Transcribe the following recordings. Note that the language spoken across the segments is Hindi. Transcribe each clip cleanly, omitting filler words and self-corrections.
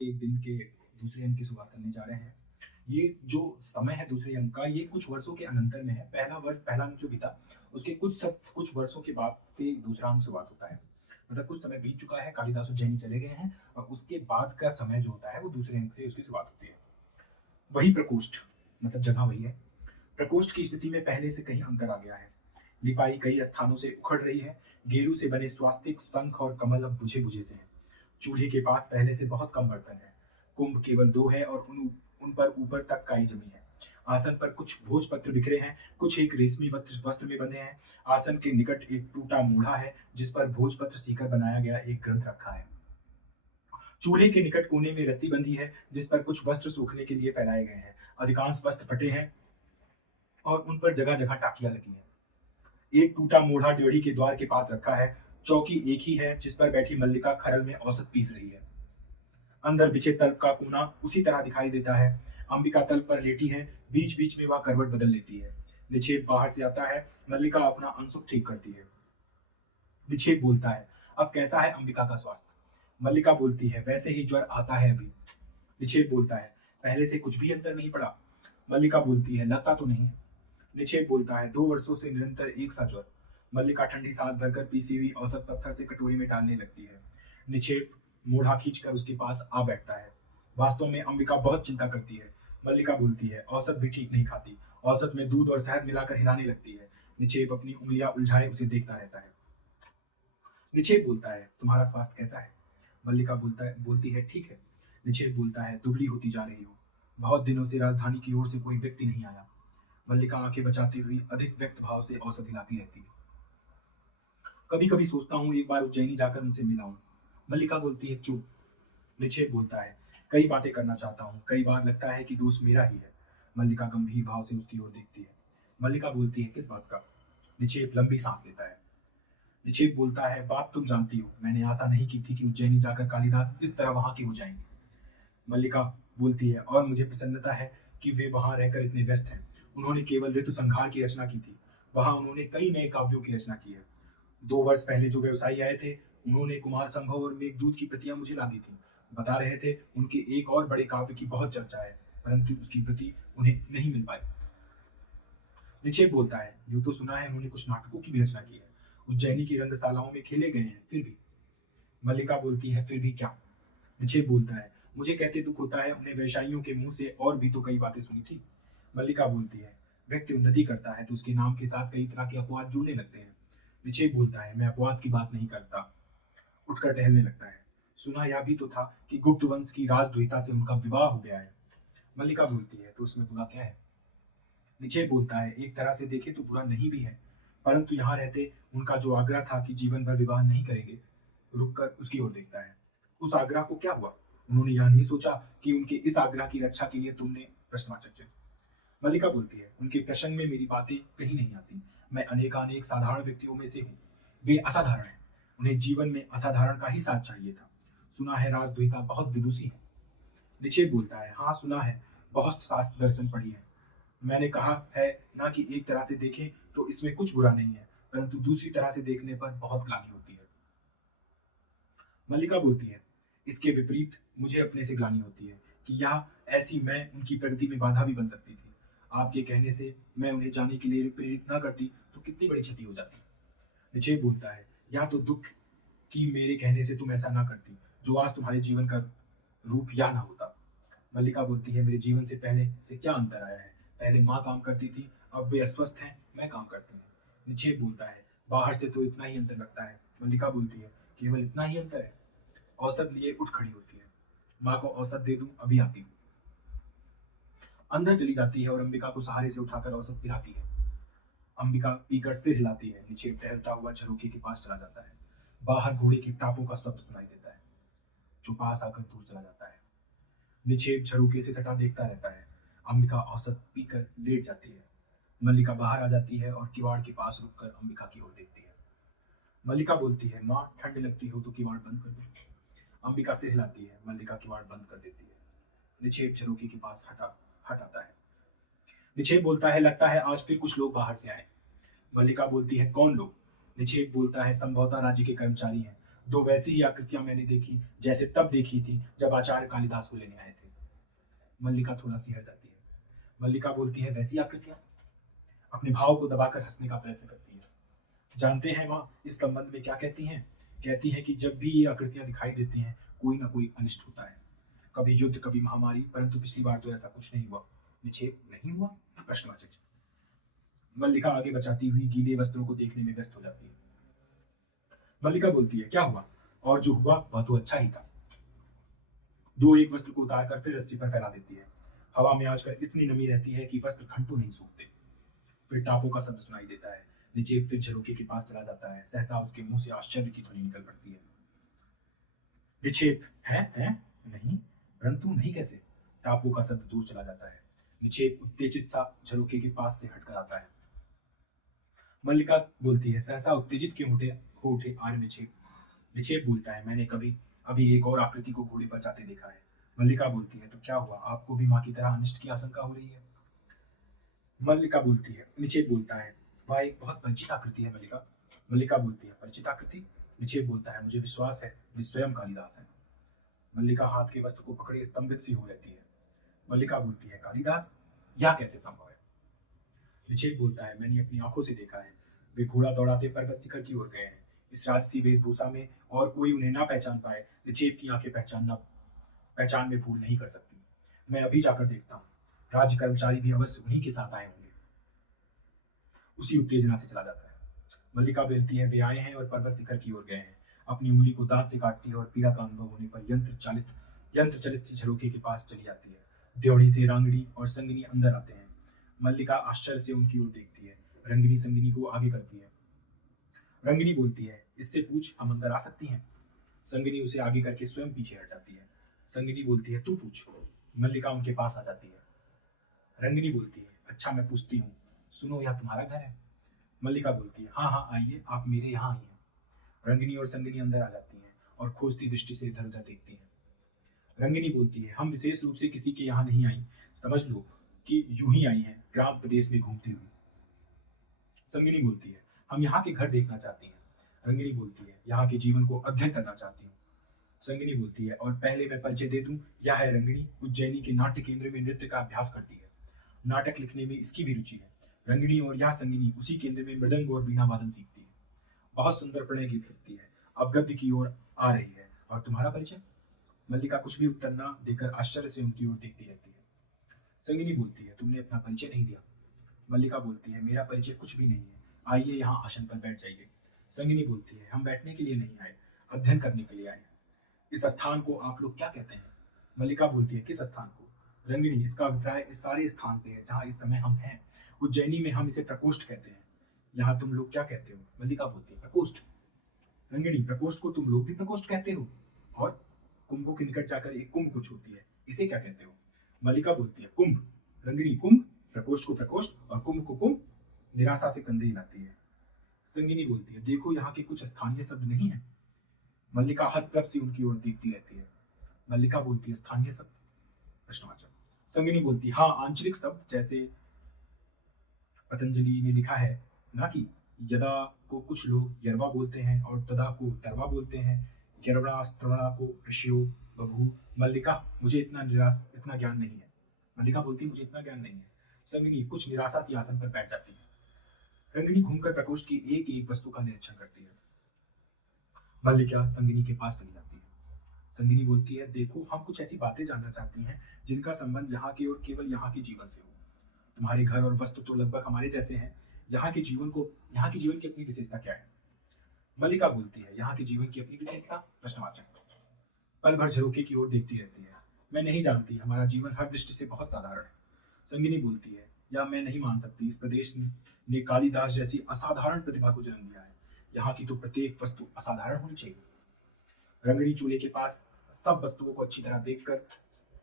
एक दिन के दूसरे अंक की शुरुआत करने जा रहे हैं। ये जो समय है दूसरे अंक का, ये कुछ वर्षों के अनंतर में है। पहला अंक जो बीता, उसके कुछ वर्षों के बाद से दूसरा अंक शुरुआत होता है। मतलब कुछ समय बीत चुका है, कालिदास उज्जैनी चले गए हैं और उसके बाद का समय जो होता है, वो दूसरे अंक से उसकी शुरुआत होती है। वही प्रकोष्ठ, मतलब जगह वही है। प्रकोष्ठ की स्थिति में पहले से कहीं अंतर आ गया है। लिपाई कई स्थानों से उखड़ रही है। गेरू से बने स्वास्तिक, शंख और कमल अब बुझे-बुझे से हैं। चूल्हे के पास पहले से बहुत कम बर्तन है। कुंभ केवल 2 है और उन पर ऊपर तक काई जमी है। आसन पर कुछ भोजपत्र बिखरे हैं, कुछ एक रेशमी वस्त्र में बंधे हैं। आसन के निकट एक टूटा मूढ़ा है, जिस पर भोजपत्र सीकर बनाया गया एक ग्रंथ रखा है। चूल्हे के निकट कोने में रस्सी बंधी है, जिस पर कुछ वस्त्र सूखने के लिए फैलाए गए हैं। अधिकांश वस्त्र फटे हैं और उन पर जगह-जगह टाकियाँ लगी हैं। एक टूटा मूढ़ा ड्योढ़ी के द्वार के पास रखा है। चौकी एक ही है, जिस पर बैठी मल्लिका खरल में औसत पीस रही है। अंदर बिछे तल्प का कोना उसी तरह दिखाई देता है। अंबिका तल्प पर लेटी है, बीच बीच में वह करवट बदल लेती है। निक्षेप बाहर से आता है, मल्लिका अपना अनसुख ठीक करती है। निक्षेप बोलता है, अब कैसा है अंबिका का स्वास्थ्य? मल्लिका बोलती है, वैसे ही ज्वर आता है अभी। निक्षेप बोलता है, पहले से कुछ भी अंतर नहीं पड़ा? मल्लिका बोलती है, लगता तो नहीं है। निक्षेप बोलता है, 2 वर्षों से निरंतर एक सा ज्वर। मल्लिका ठंडी सांस भरकर पीसी हुई औसत पत्थर से कटोरी में डालने लगती है। निक्षेप मूढ़ा खींचकर उसके पास आ बैठता है। वास्तव में अंबिका बहुत चिंता करती है। मल्लिका बोलती है, औसत भी ठीक नहीं खाती। औसत में दूध और शहद मिलाकर हिलाने लगती है। निक्षेप अपनी उंगलियां उलझाए उसे देखता रहता है। निक्षेप बोलता है, तुम्हारा स्वास्थ्य कैसा है? मल्लिका बोलती है, ठीक है। निक्षेप बोलता है, दुबली होती जा रही हो। बहुत दिनों से राजधानी की ओर से कोई व्यक्ति नहीं आया। मल्लिका आंखें बचाती हुई अधिक व्यक्त भाव से औसत हिलाती रहती है। कभी कभी सोचता हूँ एक बार उज्जैनी जाकर उनसे मिला हूँ। मल्लिका बोलती है, क्यों? निक्षेप बोलता है, कई बातें करना चाहता हूँ, कई बार लगता है कि दोष मेरा ही है। मल्लिका गंभीर भाव से उसकी ओर देखती है। मल्लिका बोलती है, किस बात का? निक्षेप लंबी सांस लेता है। निक्षेप बोलता है, बात तुम जानती हो, मैंने आशा नहीं की थी कि उज्जैनी जाकर कालिदास इस तरह वहां के हो जाएंगे। मल्लिका बोलती है, और मुझे प्रसन्नता है कि वे वहां रहकर इतने व्यस्त हैं। उन्होंने केवल ऋतु संहार की रचना की थी। वहां उन्होंने कई नए काव्यों की रचना की है। 2 वर्ष पहले जो व्यवसायी आए थे, उन्होंने कुमार संभव और मेघदूत की प्रतियां मुझे ला दी थी। बता रहे थे उनके एक और बड़े काव्य की बहुत चर्चा है, परंतु उसकी प्रति उन्हें नहीं मिल पाई। निक्षेप बोलता है, यूं तो सुना है उन्होंने कुछ नाटकों की भी रचना की है, उज्जैनी की रंगशालाओं में खेले गए हैं, फिर भी। मल्लिका बोलती है, फिर भी क्या? निक्षेप बोलता है, मुझे कहते दुख होता है, उन्हें व्यवसायियों के मुंह से और भी तो कई बातें सुनी थी। मल्लिका बोलती है, व्यक्ति उन्नति करता है तो उसके नाम के साथ कई तरह के अपवाद जुड़ने लगते हैं। निक्षेप बोलता है, मैं अपवाद की बात नहीं करता। उठकर टहलने लगता है। सुना यह भी तो था कि गुप्त वंश की राजद्रोहिता से उनका विवाह हो गया है। मल्लिका बोलती है, तो उसमें बुरा क्या है? निक्षेप बोलता है, एक तरह से देखे तो बुरा नहीं भी है, परंतु यहाँ रहते उनका जो आग्रह था कि जीवन भर विवाह नहीं करेंगे, रुककर उसकी ओर देखता है। उस आग्रह को क्या हुआ? उन्होंने यह नहीं सोचा कि उनके इस आग्रह की रक्षा के लिए तुमने प्रश्नवाचक चिन्ह। मल्लिका बोलती है, उनके प्रसंग में मेरी बातें कहीं नहीं आती। मैं अनेकानेक साधारण व्यक्तियों में से हूँ। वे असाधारण हैं। उन्हें जीवन में असाधारण का ही साथ चाहिए था। सुना है राजद्रोहिता बहुत विदुषी है। निक्षेप बोलता है, हाँ सुना है, बहुत शास्त्र दर्शन पढ़ी है। मैंने कहा है ना कि एक तरह से देखें तो इसमें कुछ बुरा नहीं है, परंतु दूसरी तरह से देखने पर बहुत ग्लानि होती है। मल्लिका बोलती है, इसके विपरीत मुझे अपने से ग्लानि होती है कि यह ऐसी मैं उनकी प्रगति में बाधा भी बन सकती थी। आपके कहने से मैं उन्हें जाने के लिए प्रेरित ना करती तो कितनी बड़ी क्षति हो जाती। निक्षेप बोलता है, या तो दुख कि मेरे कहने से तुम ऐसा ना करती, जो आज तुम्हारे जीवन का रूप यह ना होता। मल्लिका बोलती है, मेरे जीवन से पहले से क्या अंतर आया है? पहले माँ काम करती थी, अब वे अस्वस्थ हैं, मैं काम करती हूँ। निक्षेप बोलता है, बाहर से तो इतना ही अंतर लगता है। मल्लिका बोलती है, केवल इतना ही अंतर है? औसत लिए उठ खड़ी होती है। माँ को औसत दे दूं, अभी आती हूँ। अंदर चली जाती है और अंबिका को सहारे से उठाकर औसत पिलाती है। अंबिका पीकर सिर हिलाती है। निक्षेप टहलता हुआ झरोखे के पास चला जाता है। बाहर घोड़े की टापों का शब्द सुनाई देता है, जो पास आकर दूर चला जाता है। निक्षेप झरोखे से सटा देखता रहता है। अंबिका औसत पीकर लेट जाती है। मल्लिका बाहर आ जाती है और किवाड़ के पास रुककर अंबिका की ओर देखती है। मल्लिका बोलती है, माँ ठंड लगती हो तो किवाड़ बंद कर दो। अंबिका सिर हिलाती है। मल्लिका किवाड़ बंद कर देती है। निक्षेप झरोखे के पास हट आता है। निक्षेप बोलता है, लगता है आज फिर कुछ लोग बाहर से आए। मल्लिका बोलती है, कौन लोग? निक्षेप बोलता है, संभवतः राज्य के कर्मचारी हैं। दो वैसी ही आकृतियां मैंने देखी जैसे तब देखी थी जब आचार्य कालिदास को लेने आए थे। मल्लिका थोड़ा सिहर जाती है। मल्लिका बोलती है, वैसी आकृतियां? अपने भाव को दबाकर हंसने का प्रयत्न करती है। जानते हैं माँ इस संबंध में क्या कहती हैं? कहती हैं कि जब भी ये आकृतियां दिखाई देती हैं, कोई ना कोई अनिष्ट होता है। कभी युद्ध, कभी महामारी, परंतु पिछली बार तो ऐसा कुछ नहीं हुआ। निक्षेप नहीं हुआ? प्रश्नवाचक। मल्लिका आगे बचाती हुई गीले वस्त्रों को देखने में व्यस्त हो जाती है। मल्लिका बोलती है, क्या हुआ? और जो हुआ वह तो अच्छा ही था। दो एक वस्त्र को उतारकर फिर रस्सी पर फैला देती है। हवा में आजकल इतनी नमी रहती है कि वस्त्र घंटों नहीं सूखते। फिर टापों का शब्द सुनाई देता है। निचेप फिर झरोके के पास चला जाता है। सहसा उसके मुंह से आश्चर्य की ध्वनि निकल पड़ती है। निक्षेप है नहीं, परंतु नहीं कैसे? टापों का शब्द दूर चला जाता है। निक्षेप उत्तेजित सा झरोके के पास से हटकर आता है। मल्लिका बोलती है, सहसा उत्तेजित क्यों हो उठे आर्य निक्षेप? निक्षेप बोलता है, मैंने कभी अभी एक और आकृति को घोड़े पर जाते देखा है। मल्लिका बोलती है, तो क्या हुआ? आपको भी माँ की तरह अनिष्ट की आशंका हो रही है? मल्लिका बोलती है, निक्षेप बोलता है, वह एक बहुत परिचित आकृति है मल्लिका। मल्लिका बोलती है, परिचित आकृति? निक्षेप बोलता है, मुझे विश्वास है वे स्वयं कालिदास है। मल्लिका हाथ के वस्त्र को पकड़े स्तंभित सी हो रहती है। मल्लिका बोलती है, कालिदास? यह कैसे संभव है? निक्षेप बोलता है, मैंने अपनी आंखों से देखा है। वे घोड़ा दौड़ाते पर्वत शिखर की ओर गए हैं। इस राजसी वेशभूषा में और कोई उन्हें ना पहचान पाए, निक्षेप की आंखें पहचान में भूल नहीं कर सकती। मैं अभी जाकर देखता हूँ। राज्य कर्मचारी भी अवश्य उन्हीं के साथ आए होंगे। उसी उत्तेजना से चला जाता है। मल्लिका बोलती है, वे आए हैं और पर्वत शिखर की ओर गए हैं। अपनी उंगली को दांत से काटती है और पीड़ा का अनुभव होने पर यंत्र चलित सी झरोके के पास चली जाती है। ड्योढ़ी से रांगड़ी और संगिनी अंदर आते हैं। मल्लिका आश्चर्य से उनकी ओर देखती है। रंगिनी संगिनी को आगे करती है। रंगिनी बोलती है, इससे पूछ हम अंदर आ सकती हैं? संगिनी उसे आगे करके स्वयं पीछे हट जाती है। संगिनी बोलती है, तू पूछ। मल्लिका उनके पास आ जाती है। रंगिनी बोलती है, अच्छा मैं पूछती हूँ, सुनो यह तुम्हारा घर है? मल्लिका बोलती है, हाँ हाँ आइए, आप मेरे यहाँ आइए। रंगिनी और संगिनी अंदर आ जाती हैं और खोजती दृष्टि से इधर उधर देखती हैं। रंगिनी बोलती है, हम विशेष रूप से किसी के यहाँ नहीं आई, समझ लो कि यूं ही आई हैं ग्राम प्रदेश में घूमती हुई। संगिनी बोलती है, हम यहाँ के घर देखना चाहती हैं। रंगिनी बोलती है, यहाँ के जीवन को अध्ययन करना चाहती हूँ। संगिनी बोलती है, और पहले मैं परिचय दे दूं, यह है रंगिनी, उज्जैनी के नाट्य केंद्र में नृत्य का अभ्यास करती है। नाटक लिखने में इसकी भी रुचि है। रंगिनी और यह संगिनी उसी केंद्र में मृदंग और वीणा वादन सीखती है। बहुत सुंदर प्रणय गीत लिखती है। अब गद्य की ओर आ रही है। और तुम्हारा परिचय? मल्लिका कुछ भी उत्तर न देकर आश्चर्य से उनकी ओर देखती रहती है। संगिनी बोलती है, तुमने अपना परिचय नहीं दिया। मल्लिका बोलती है, मेरा परिचय कुछ भी नहीं है, आइए यहाँ आसन पर बैठ जाइए। संगिनी बोलती है, हम बैठने के लिए नहीं आए, अध्ययन करने के लिए आए। इस स्थान को आप लोग क्या कहते हैं? मल्लिका बोलती है, किस स्थान को? रंगिनी, इसका अभिप्राय इस सारे स्थान से है जहाँ इस समय हम हैं। उज्जैनी में हम इसे प्रकोष्ठ कहते हैं। यहाँ तुम लोग क्या कहते हो? मल्लिका बोलती है, प्रकोष्ठ। रंगिनी, प्रकोष्ठ को तुम लोग भी प्रकोष्ठ कहते हो? और कुंभों के निकट जाकर एक कुंभ को छूती है, इसे क्या कहते हो? मल्लिका बोलती है, कुंभ। रंगिनी, कुंभ? प्रकोष्ठ को प्रकोष्ठ और कुंभ को कुंभ। निराशा से कंधे हिलाती है। संगिनी बोलती है, देखो यहाँ के कुछ स्थानीय शब्द नहीं है। मल्लिका हतप्रभ से उनकी ओर देखती रहती है। मल्लिका बोलती है, स्थानीय शब्द? प्रश्नवाचक। संगिनी बोलती है, हाँ, आंचलिक शब्द, जैसे पतंजलि ने लिखा है ना कि यदा को कुछ लोग यरवा बोलते हैं और तदा को तरवा बोलते हैं। यरवणा स्त्रवणा को ऋषियो बभू। मल्लिका, मुझे इतना ज्ञान नहीं है। मल्लिका बोलती है, मुझे इतना ज्ञान नहीं है। संगिनी कुछ निराशा सी आसन पर बैठ जाती है। रंगिनी घूमकर प्रकोष्ठ की एक एक वस्तु का निरीक्षण करती है। मल्लिका संगिनी के पास चली जाती है। संगिनी बोलती है, देखो हम कुछ ऐसी बातें जानना चाहती हैं जिनका संबंध यहाँ के और केवल यहाँ के जीवन से हो। तुम्हारे घर और वस्तु तो लगभग हमारे जैसे हैं। यहाँ के जीवन की अपनी विशेषता क्या है? मल्लिका बोलती है, यहाँ के जीवन की अपनी विशेषता? प्रश्नवाचक। पल भर झरोके की ओर देखती रहती है। मैं नहीं जानती, हमारा जीवन हर दृष्टि से बहुत साधारण है। संगिनी बोलती है, या मैं नहीं मान सकती, इस प्रदेश ने कालिदास जैसी असाधारण प्रतिभा को जन्म दिया है। यहाँ की तो प्रत्येक वस्तु असाधारण होनी चाहिए। रंगड़ी चूल्हे के पास सब वस्तुओं को अच्छी तरह देखकर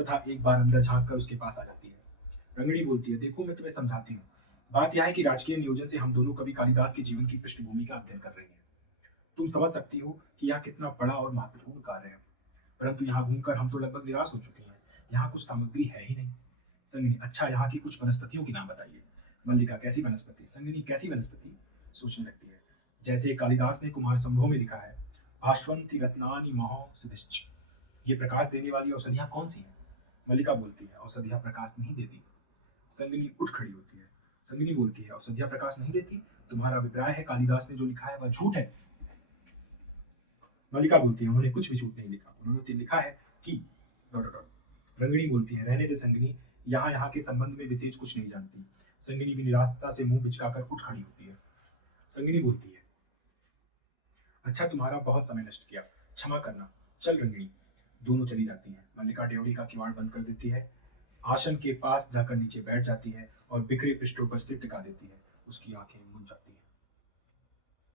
तथा एक बार अंदर झांक कर उसके पास आ जाती है। रंगड़ी बोलती है, देखो मैं तुम्हें समझाती हूँ। बात यह है कि राजकीय नियोजन से हम दोनों कवि कालिदास के जीवन की पृष्ठभूमि का अध्ययन कर रहे हैं। तुम समझ सकती हो कि यह कितना बड़ा और महत्वपूर्ण कार्य है। परंतु यहाँ घूमकर हम तो लगभग निराश हो चुके हैं। यहाँ कुछ सामग्री है ही नहीं। संगिनी, अच्छा यहाँ की कुछ वनस्पतियों के नाम बताइए। मल्लिका, कैसी वनस्पति? संगिनी, कैसी वनस्पति? सोचने लगती है। जैसे कालिदास ने कुमार संभव में लिखा है, भास्वंती रत्नानि महोषधिश्च। ये प्रकाश देने वाली औषधियां कौन सी हैं? मल्लिका बोलती है, औषधियां प्रकाश नहीं देती। संगिनी उठ खड़ी होती है। संगिनी बोलती है, औषधियां प्रकाश नहीं देती? तुम्हारा अभिप्राय है कालिदास ने जो लिखा है वह झूठ है? मल्लिका बोलती है, उन्होंने कुछ भी झूठ नहीं लिखा, उन्होंने तो लिखा है कि डॉट डॉट डॉट। रंगिणी बोलती है, रहने दे संगिनी, यहाँ यहाँ के संबंध में विशेष कुछ नहीं जानती। संगिनी भी निराशा से मुंह बिचकाकर उठ खड़ी होती है। संगिनी बोलती है, अच्छा तुम्हारा बहुत समय नष्ट किया, क्षमा करना, चल रंगिणी। दोनों चली जाती हैं। मल्लिका ड्योढ़ी का किवाड़ बंद कर देती है, आसन के पास जाकर नीचे बैठ जाती है और बिखरे पृष्ठों पर सिर टिका देती है। उसकी आंखें मूंद जाती हैं।